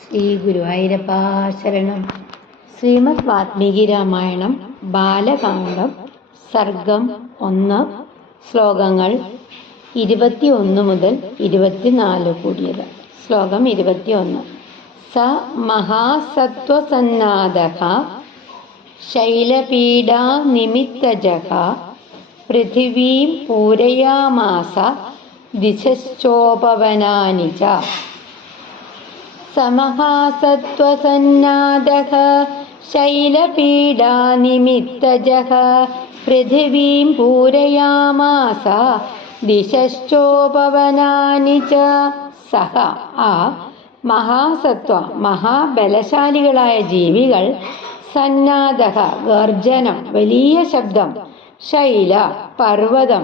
ശ്രീ ഗുരുവായൂരപ്പ ശരണം. ശ്രീമദ് വാൽമീകി രാമായണം ബാലകാണ്ഡം സർഗം 1 ശ്ലോകങ്ങൾ 21 മുതൽ 24 കൂടിയത്. ശ്ലോകം 21. സ മഹാസത്വസന്നാദഃ ശൈലപീഡാ നിമിത്തജഃ പൃഥിവീം പൂരയാമാസ ദിശശ്ചോപവനാനി ച. സമഹാസത്വസന്നാദഃ ശൈലപീഡാ നിമിത്തജഃ പൃഥിവീം പൂരയാമാസ ദിശശ്ചോപവനാനി ച. സഹ ആ മഹാസത്വ മഹാബലശാലികളായ ജീവികൾ, സന്നാദഃ ഗർജനം വലിയ ശബ്ദം, ശൈല പർവ്വതം,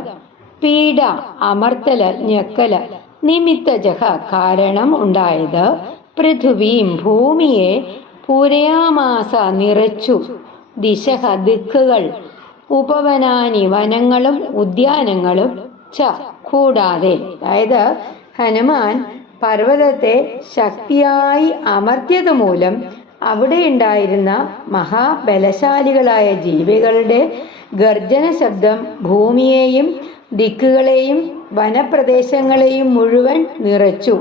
പീഡ അമർത്തല് ഞെക്കല്, നിമിത്തജഃ കാരണം ഉണ്ടായത്, പൃഥുവീം ഭൂമിയെ, പൂരയാമാസ നിറച്ചു, ദിശഃ ദിക്കുകൾ, ഉപവനാനി വനങ്ങളും ഉദ്യാനങ്ങളും, ച കൂടാതെ. അതായത് ഹനുമാൻ പർവ്വതത്തെ ശക്തിയായി അമർത്തിയത് മൂലം അവിടെ ഉണ്ടായിരുന്ന മഹാബലശാലികളായ ജീവികളുടെ ഗർജന ശബ്ദം ഭൂമിയെയും ദിക്കുകളെയും വനപ്രദേശങ്ങളെയും മുഴുവൻ നിറച്ചു.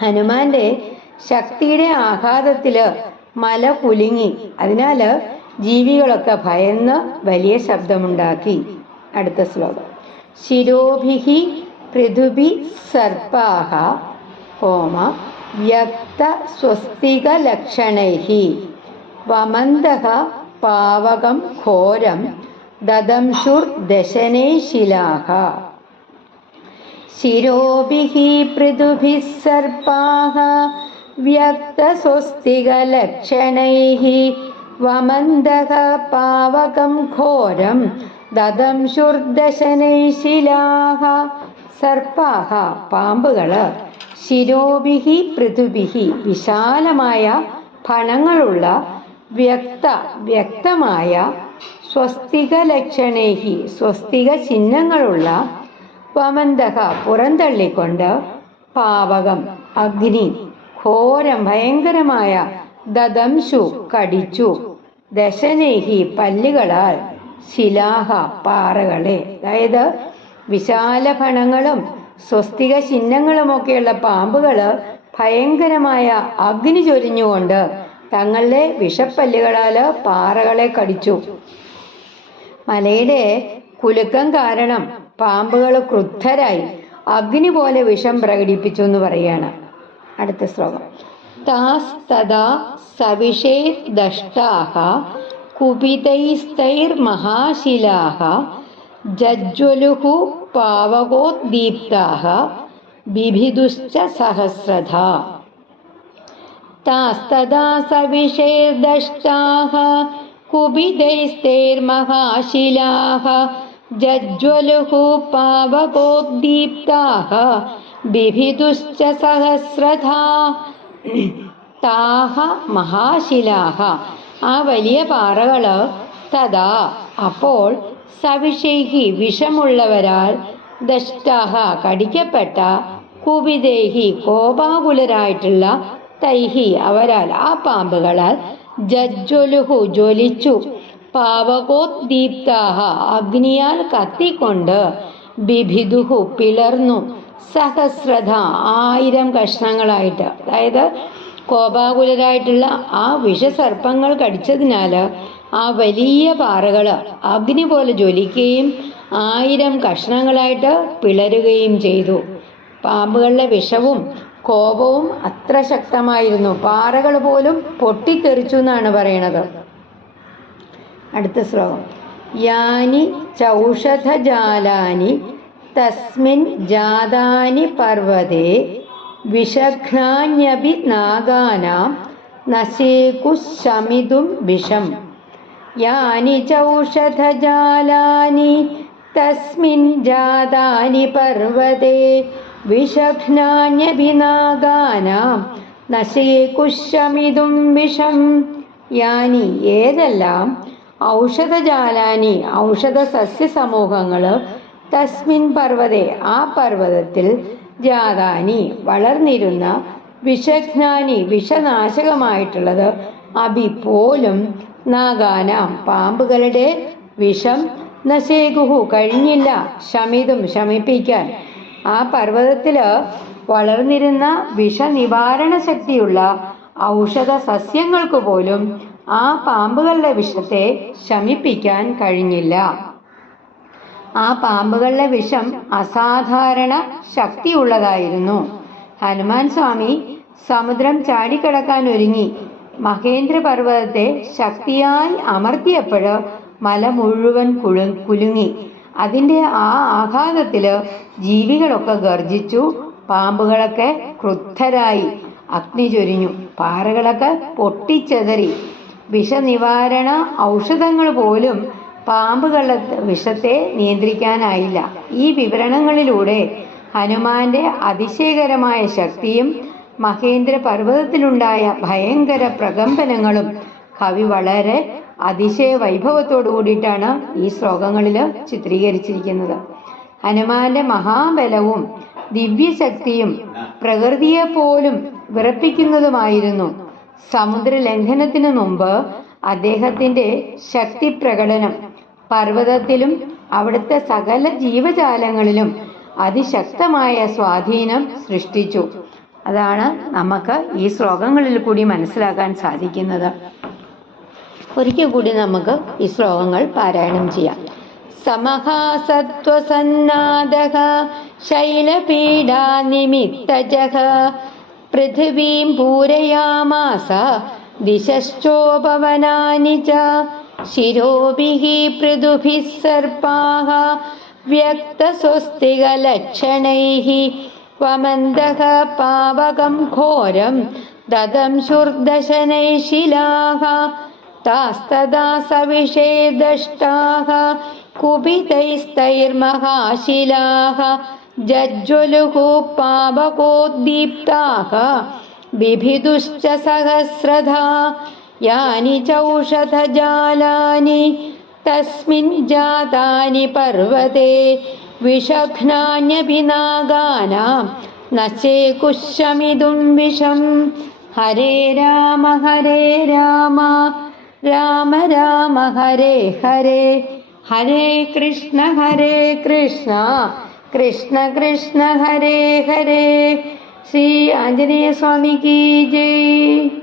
ഹനുമാന്റെ ശക്തിയുടെ ആഘാതത്തില് മല കുലുങ്ങി. അതിനാല് ജീവികളൊക്കെ ഭയന്ന് വലിയ ശബ്ദമുണ്ടാക്കി. അടുത്ത ശ്ലോകം. ശിരോഭിഹി പൃഥുഭി സർപ്പാഹ ഹോമ വ്യക്ത സ്വസ്തിക ലക്ഷണൈഹി വമന്തഃ പാവകം ഘോരം ദദംശുർ ദശനൈ ശിലാഹ. ശിരോഭിഹി പൃഥുഭി സർപ്പാഹ വ്യക്ത സ്വസ്തിക ലക്ഷണൈഹി വമന്തഃ പാവകം ഘോരം ദദംശുർ ദശനൈ ശിലാഹ. സർപ്പാഹ പാമ്പുകള്, ശിരോഭിഹി പൃഥുഭിഹി വിശാലമായ ഫണങ്ങളുള്ള, വ്യക്തമായ, സ്വസ്തിക ലക്ഷണേഹി സ്വസ്തിക ചിഹ്നങ്ങളുള്ള, വമന്തഃ പുറന്തള്ളിക്കൊണ്ട്, പാവകം അഗ്നി, ഘോരം ഭയങ്കരമായ, ദദംശു കടിച്ചു, ദശനേഹി പല്ലുകളാൽ, ശിലാഹ പാറകളെ. അതായത് വിശാല ഫണങ്ങളും സ്വസ്തിക ചിഹ്നങ്ങളുമൊക്കെയുള്ള പാമ്പുകള് ഭയങ്കരമായ അഗ്നി ചൊരിഞ്ഞുകൊണ്ട് തങ്ങളുടെ വിഷപ്പല്ലുകളാല് പാറകളെ കടിച്ചു. മലയുടെ കുലുക്കം കാരണം പാമ്പുകൾ ക്രുദ്ധരായി അഗ്നി പോലെ വിഷം പ്രകടിപ്പിച്ചു എന്ന് പറയാണ്. അടുത്ത ശ്ലോകം. താസ്തദാ സവിഷേ ദഷ്ടാഹ കുപിതൈസ്തൈർമഹാശിലാഹ ജജ്വലുഹു പാവകോദ്ദീപ്താഹ ബിഭിദുശ്ച സഹസ്രധാ. താസ്തദാ സവിഷേർദഷ്ടാഹ കുപിതൈസ്തൈർമഹാശിലാഹ ജജ്വലുഹു പാവകോദ്ദീപ്താഹ ബിഭിദുശ്ച സഹസ്രധാ. താഹ മഹാശിലാഹ ആ വലിയ പാറകള്, തഥാ അപ്പോൾ, സവിഷേഹി വിഷമുള്ളവരാൽ, ദഷ്ടാഹ കടിക്കപ്പെട്ട, കുപിതേഹി കോപാകുലരായിട്ടുള്ള, തൈഹി അവരാൽ ആ പാമ്പുകളാൽ, ജജ്വലുഹു ജ്വലിച്ചു, പാവകോദ്ദീപ്താഹ അഗ്നിയാൽ കത്തിക്കൊണ്ട്, ബിഭിദുഹു പിളർന്നു, സഹസ്രധ 1000 കഷ്ണങ്ങളായിട്ട്. അതായത് കോപാകുലരായിട്ടുള്ള ആ വിഷസർപ്പങ്ങൾ കടിച്ചതിനാല് ആ വലിയ പാറകള് അഗ്നി പോലെ ജ്വലിക്കുകയും 1000 കഷ്ണങ്ങളായിട്ട് പിളരുകയും ചെയ്തു. പാമ്പുകളുടെ വിഷവും കോപവും അത്ര ശക്തമായിരുന്നു, പാറകൾ പോലും പൊട്ടിത്തെറിച്ചു എന്നാണ് പറയണത്. അടുത്ത ശ്ലോകം. യാനി ചൗഷധജാലാനി തസ്മിൻ ജാതാനി പർവ്വതേ വിഷഘ്നാന്യപി നാഗാനാം നശേകുശമിതും വിഷം. യാനി ചൗഷധജാലാനി തസ്മിൻ ജാതാനി പർവ്വതേ വിഷഘ്നാന്യപി നാഗാനാം നശേകുശമിതും വിഷം. യാനി ഏതെല്ലാം, ഔഷധജാലാനി ഔഷധ സസ്യസമൂഹങ്ങള്, തസ്മിൻ പർവ്വതേ ആ പർവ്വതത്തിൽ, ജാതാനി വളർന്നിരുന്ന, വിഷഘ്നാനി വിഷനാശകമായിട്ടുള്ളത് അഭി പോലും നാഗാനാം പാമ്പുകളുടെ വിഷം നശേകുഹു കഴിഞ്ഞില്ല ശമിതും ശമിപ്പിക്കാൻ. ആ പർവ്വതത്തില് വളർന്നിരുന്ന വിഷനിവാരണ ശക്തിയുള്ള ഔഷധ സസ്യങ്ങൾക്ക് പോലും ആ പാമ്പുകളുടെ വിഷത്തെ ശമിപ്പിക്കാൻ കഴിഞ്ഞില്ല. ആ പാമ്പുകളുടെ വിഷം അസാധാരണ ശക്തിയുള്ളതായിരുന്നു. ഹനുമാൻ സ്വാമി സമുദ്രം ചാടിക്കടക്കാൻ ഒരുങ്ങി മഹേന്ദ്ര പർവ്വതത്തെ ശക്തിയായി അമർത്തിയപ്പോഴ് മല മുഴുവൻ കുലുങ്ങി. അതിൻ്റെ ആ ആഘാതത്തില് ജീവികളൊക്കെ ഗർജിച്ചു, പാമ്പുകളൊക്കെ ക്രുദ്ധരായി, അഗ്നി ചൊരിഞ്ഞു, പാറകളൊക്കെ പൊട്ടിച്ചെതറി. വിഷനിവാരണ ഔഷധങ്ങൾ പോലും പാമ്പുകളുടെ വിഷത്തെ നിയന്ത്രിക്കാനായില്ല. ഈ വിവരണങ്ങളിലൂടെ ഹനുമാന്റെ അതിശയകരമായ ശക്തിയും മഹേന്ദ്ര പർവ്വതത്തിലുണ്ടായ ഭയങ്കര പ്രകമ്പനങ്ങളും കവി വളരെ അതിശയ വൈഭവത്തോടു കൂടിയിട്ടാണ് ഈ ശ്ലോകങ്ങളിൽ ചിത്രീകരിച്ചിരിക്കുന്നത്. ഹനുമാന്റെ മഹാബലവും ദിവ്യശക്തിയും പ്രകൃതിയെ പോലും വിറപ്പിക്കുന്നതുമായിരുന്നു. സമുദ്ര ലംഘനത്തിനു മുമ്പ് അദ്ദേഹത്തിന്റെ ശക്തി പ്രകടനം പർവ്വതത്തിലും അവിടുത്തെ സകല ജീവജാലങ്ങളിലും അതിശക്തമായ സ്വാധീനം സൃഷ്ടിച്ചു. അതാണ് നമുക്ക് ഈ ശ്ലോകങ്ങളിൽ കൂടി മനസ്സിലാക്കാൻ സാധിക്കുന്നത്. ഒരിക്കൽ കൂടി നമുക്ക് ഈ ശ്ലോകങ്ങൾ പാരായണം ചെയ്യാം. സമഹാസത്വസന്നാദഃ ശൈലപീഡാ നിമിത്തജഃ പൃഥിവീം പൂരയാമാസ ദിശശ്ചോപവനാനി ച ശിരോഭിഃ പൃഥുഭിഃ സർപ്പാഃ വ്യക്തസ്വസ്തികലക്ഷണൈഃ വമന്തഃ പാവകം ഘോരം ദദംശുർദശനൈഃ ശിലാഃ താസ്തദാ സവിഷേ ദഷ്ടാഃ കുപിതൈസ്തൈർമഹാശിലാഃ ജജ്ജ്വലുഃ പാവകോദ്ദീപ്താഃ ബിഭിദുശ്ച സഹസ്രധാ യാനി ചൗഷധജാലാനി തസ്മിൻ ജാതാനി പർവ്വതേ വിഷഘ്നാന്യഭിനാഗാനാം നചേകുശമിതും വിഷം. ഹരേ രാമ രാമ രാമ ഹരേ ഹരേ, ഹരേ കൃഷ്ണ കൃഷ്ണ കൃഷ്ണ ഹരേ ഹരേ. ശ്രീ ആഞ്ജനേയ സ്വാമിക്ക് ജയ്.